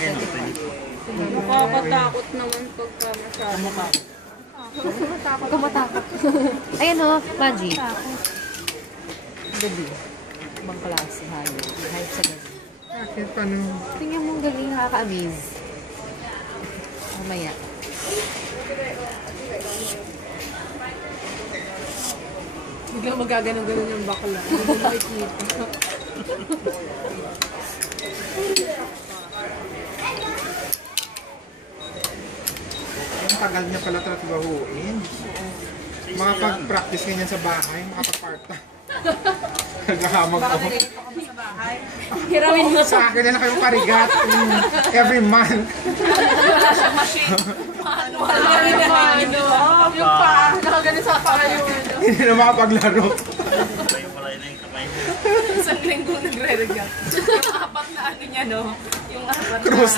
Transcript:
natin. Nakakatakot naman pagka masyado. Kumatakot. Ayan o, Manji. Gabi. Ibang klase, hayop. Hayop sa gabi. Bakit? Paano? Tingnan mong galing, nakaka-amaze. Mamaya. Biglang magaganon-ganon yung bakla. Hindi mo makikita. Ang tagal niya pala trabahuin. Makapag-practice ganyan sa bahay, makapag-part-time. Naghahamag ako. Hirawin mo Sa akin na kayong parigat every month. Wala siyang machine. Wala rin naman. Yung paa. Nakaganon sa paa yung ano. Hindi na makapaglaro. Isang linggo nagre-regat. Yung apat na ano niya, no? Yung apat na... Cross.